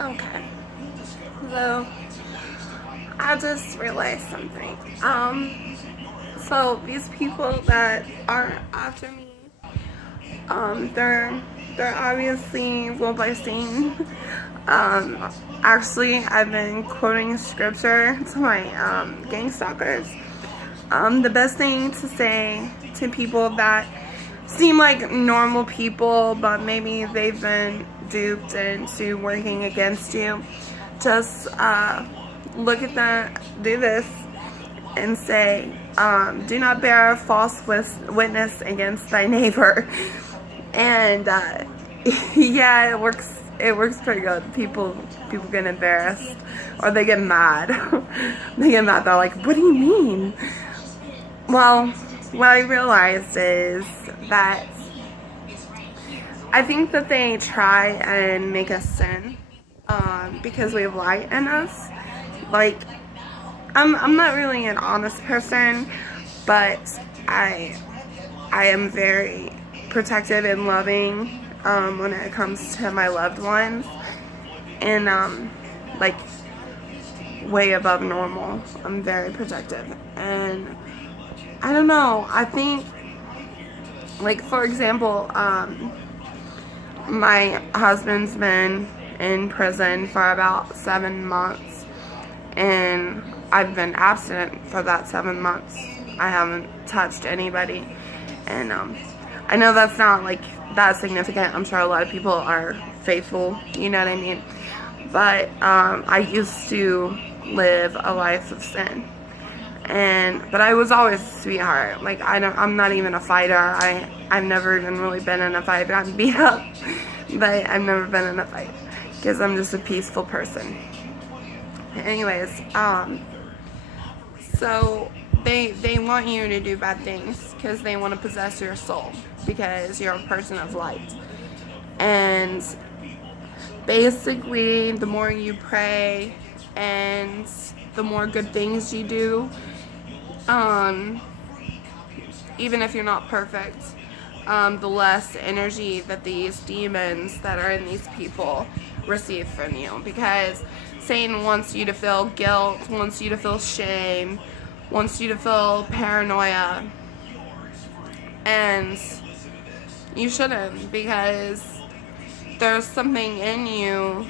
Okay, so I just realized something. So these people that are after me, they're obviously well by saying, actually I've been quoting scripture to my gang stalkers. The best thing to say to people that seem like normal people, but maybe they've been duped into working against you, just look at them, do this, and say, do not bear false witness against thy neighbor. And yeah, it works pretty good. People get embarrassed, or they get mad. They get mad. They're like, what do you mean? Well, what I realized is that I think that they try and make us sin, because we have light in us. Like, I'm not really an honest person, but I I am very protective and loving, when it comes to my loved ones, and like, way above normal. I'm very protective, and I don't know. I think, like, for example, my husband's been in prison for about 7 months, and I've been abstinent for that 7 months. I haven't touched anybody, and I know that's not like that significant. I'm sure a lot of people are faithful, you know what I mean? But I used to live a life of sin, but I was always a sweetheart. Like, I'm not even a fighter. I've never even really been in a fight. I've gotten beat up, but I've never been in a fight because I'm just a peaceful person. Anyways, so they want you to do bad things because they want to possess your soul because you're a person of light. And basically, the more you pray and the more good things you do, even if you're not perfect, the less energy that these demons that are in these people receive from you, because Satan wants you to feel guilt, wants you to feel shame, wants you to feel paranoia, and you shouldn't, because there's something in you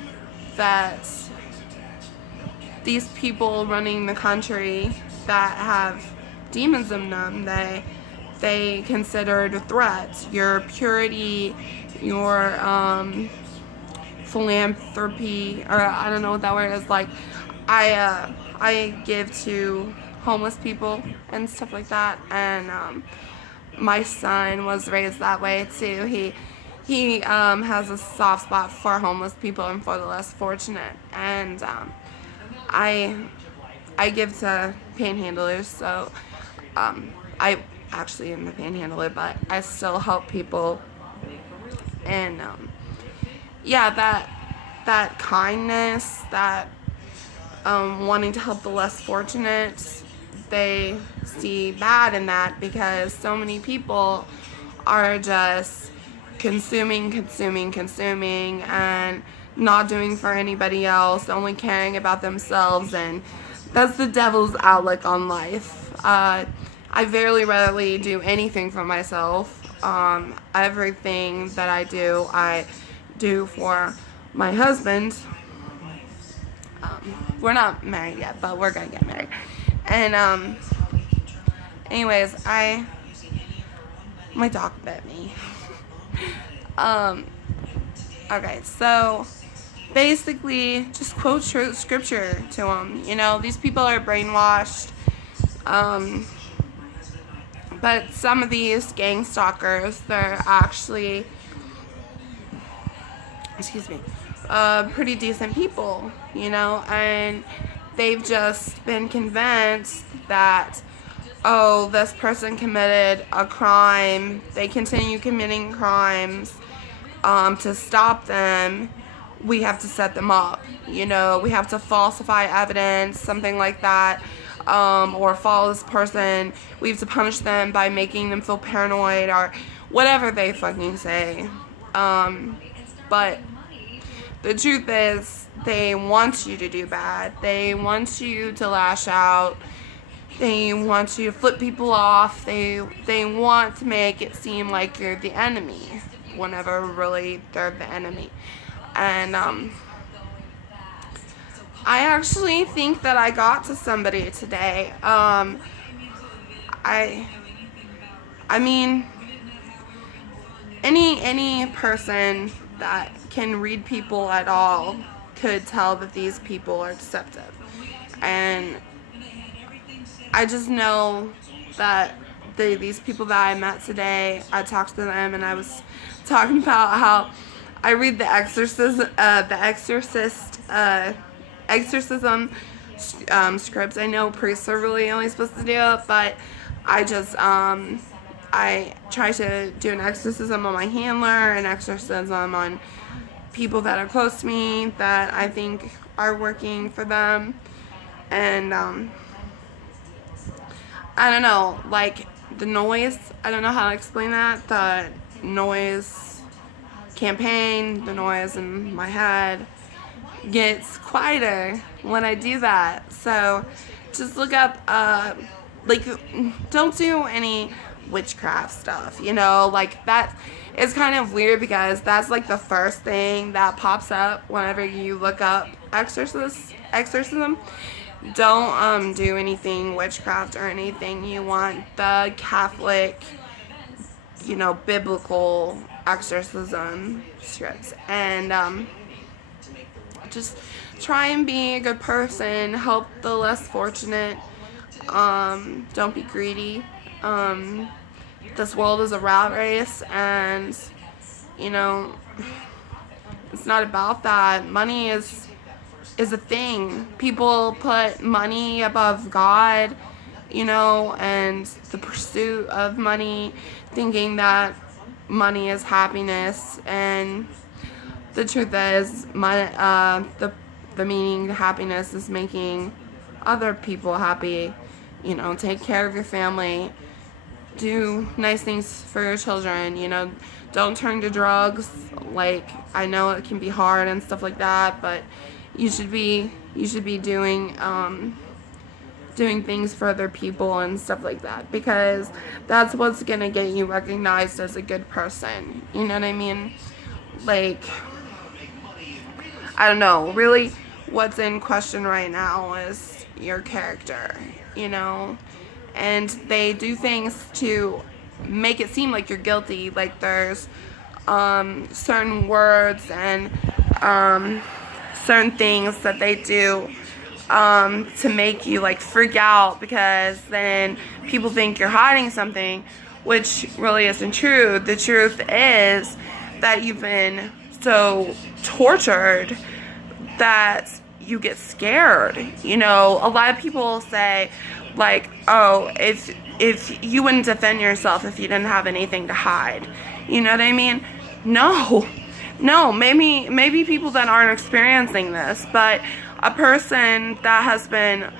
that these people running the country that have demons in them, they considered a threat. Your purity, your philanthropy, or I don't know what that word is. Like, I give to homeless people and stuff like that, and my son was raised that way too. He has a soft spot for homeless people and for the less fortunate, and I give to panhandlers, so I actually am a panhandler, but I still help people, and yeah, that kindness, that wanting to help the less fortunate, they see bad in that because so many people are just consuming, and not doing for anybody else, only caring about themselves, and that's the devil's outlook on life. I very rarely do anything for myself. Everything that I do for my husband. We're not married yet, but we're gonna get married. And anyways, my dog bit me. Okay, so basically, just quote scripture to them. You know, these people are brainwashed. But some of these gang stalkers, they're actually, pretty decent people, you know, and they've just been convinced that, oh, this person committed a crime, they continue committing crimes, to stop them, we have to set them up, you know, we have to falsify evidence, something like that, or follow this person, we have to punish them by making them feel paranoid, or whatever they fucking say, but the truth is they want you to do bad. They want you to lash out. They want you to flip people off. They want to make it seem like you're the enemy whenever really they're the enemy. And I actually think that I got to somebody today. I mean, any person that can read people at all could tell that these people are deceptive. And I just know that these people that I met today, I talked to them and I was talking about how I read the exorcism scripts. I know priests are really only supposed to do it, but I just I try to do an exorcism on my handler, an exorcism on people that are close to me that I think are working for them. And I don't know, like the noise, I don't know how to explain that, the noise campaign, the noise in my head gets quieter when I do that. So just look up, like, don't do any witchcraft stuff, you know, like that is kind of weird because that's like the first thing that pops up whenever you look up exorcism. Don't do anything witchcraft or anything. You want the Catholic, you know, biblical exorcism scripts. And just try and be a good person, help the less fortunate. Don't be greedy. This world is a rat race, and you know, it's not about that. Money is a thing. People put money above God, you know, and the pursuit of money, thinking that money is happiness. And the truth is, the meaning of happiness is making other people happy. You know, take care of your family, do nice things for your children, you know, don't turn to drugs. Like, I know it can be hard and stuff like that, but you should be doing things for other people and stuff like that, because that's what's gonna get you recognized as a good person. You know what I mean? Like, I don't know, really what's in question right now is your character, you know, and they do things to make it seem like you're guilty. Like there's certain words and certain things that they do to make you like freak out, because then people think you're hiding something, which really isn't true. The truth is that you've been so tortured that you get scared. You know, a lot of people say like, oh, if you wouldn't defend yourself if you didn't have anything to hide. You know what I mean? No, maybe people that aren't experiencing this, but a person that has been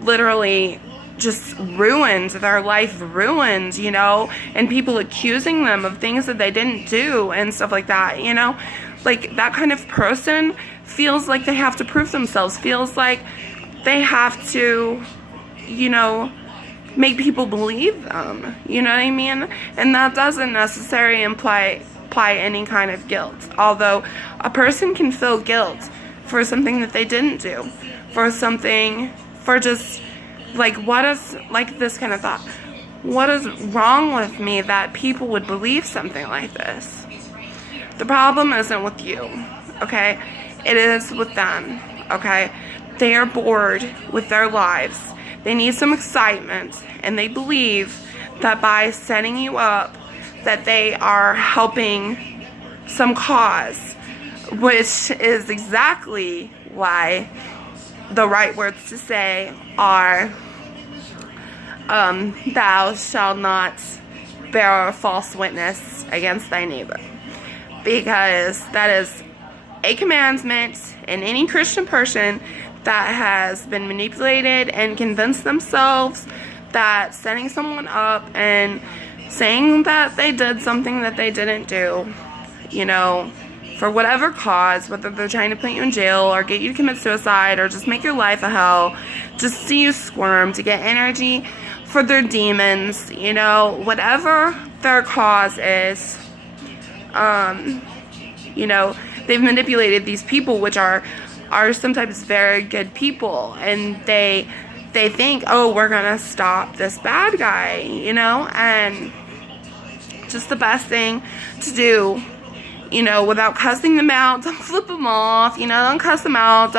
literally just ruined, their life ruined, you know, and people accusing them of things that they didn't do and stuff like that, you know, like that kind of person feels like they have to prove themselves, feels like they have to, you know, make people believe them, you know what I mean? And that doesn't necessarily imply any kind of guilt, although a person can feel guilt for something that they didn't do, for just like, what is, like this kind of thought, what is wrong with me that people would believe something like this? The problem isn't with you, okay? It is with them, okay? They are bored with their lives. They need some excitement, and they believe that by setting you up, that they are helping some cause, which is exactly why the right words to say are, thou shalt not bear false witness against thy neighbor. Because that is a commandment, and any Christian person that has been manipulated and convinced themselves that setting someone up and saying that they did something that they didn't do, you know, for whatever cause, whether they're trying to put you in jail or get you to commit suicide or just make your life a hell, just see you squirm, to get energy for their demons, you know, whatever their cause is. You know, they've manipulated these people, which are sometimes very good people, and they think, oh, we're gonna stop this bad guy, you know, and just the best thing to do, you know, without cussing them out. Don't flip them off, you know, don't cuss them out,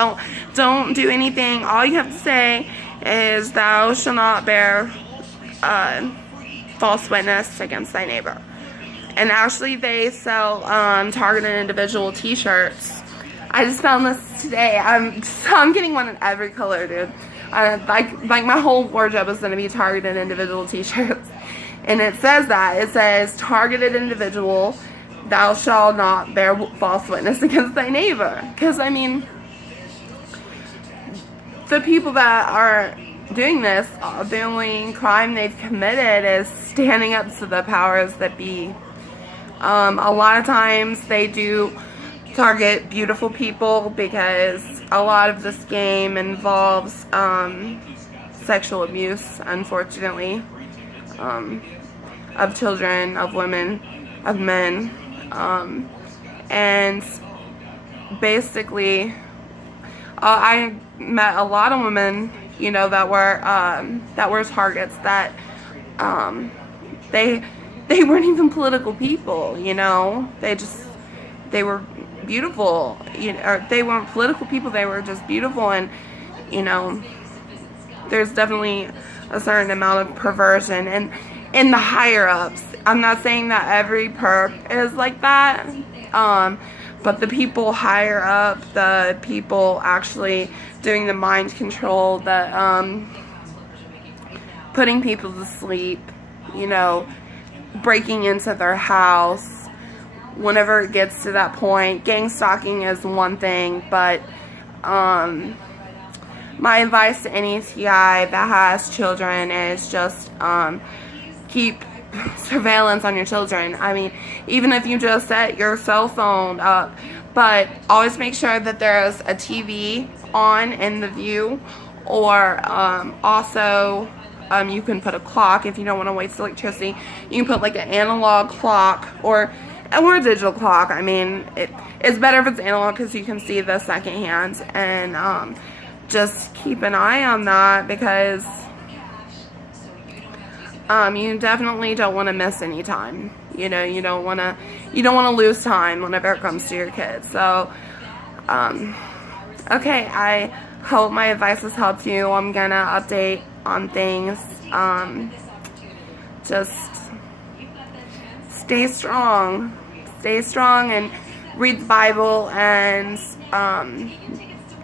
don't do anything. All you have to say is, thou shalt not bear false witness against thy neighbor. And actually they sell targeted individual t-shirts. I just found this today. I'm getting one in every color, dude. Like my whole wardrobe is going to be targeted individual t-shirts. And it says that. It says, targeted individual, thou shalt not bear false witness against thy neighbor. Because, I mean, the people that are doing this, the only crime they've committed is standing up to the powers that be. A lot of times they do target beautiful people because a lot of this game involves sexual abuse, unfortunately, of children, of women, of men, and basically I met a lot of women, you know, that were targets, that they weren't even political people, you know. They were beautiful, you know, or they weren't political people, they were just beautiful. And, you know, there's definitely a certain amount of perversion and in the higher ups. I'm not saying that every perp is like that, but the people higher up, the people actually doing the mind control, the putting people to sleep, you know, breaking into their house, whenever it gets to that point. Gang stalking is one thing, but my advice to any TI that has children is just keep surveillance on your children. I mean, even if you just set your cell phone up, but always make sure that there's a TV on in the view, or also you can put a clock if you don't want to waste electricity. You can put like an analog clock or a digital clock. I mean, it's better if it's analog because you can see the second hand, and just keep an eye on that, because you definitely don't want to miss any time. You know, you don't want to lose time whenever it comes to your kids. So, okay, I hope my advice has helped you. I'm gonna update on things. Just stay strong, and read the Bible. And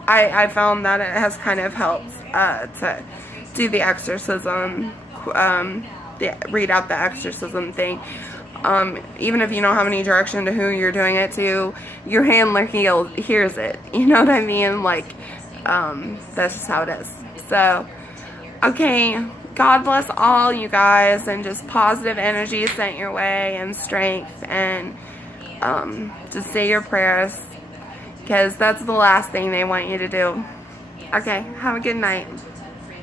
I found that it has kind of helped to do the exorcism, read out the exorcism thing. Even if you don't have any direction to who you're doing it to, your handler hears it. You know what I mean? Like, that's just how it is. So, okay, God bless all you guys, and just positive energy sent your way, and strength, and just say your prayers, because that's the last thing they want you to do. Okay, have a good night.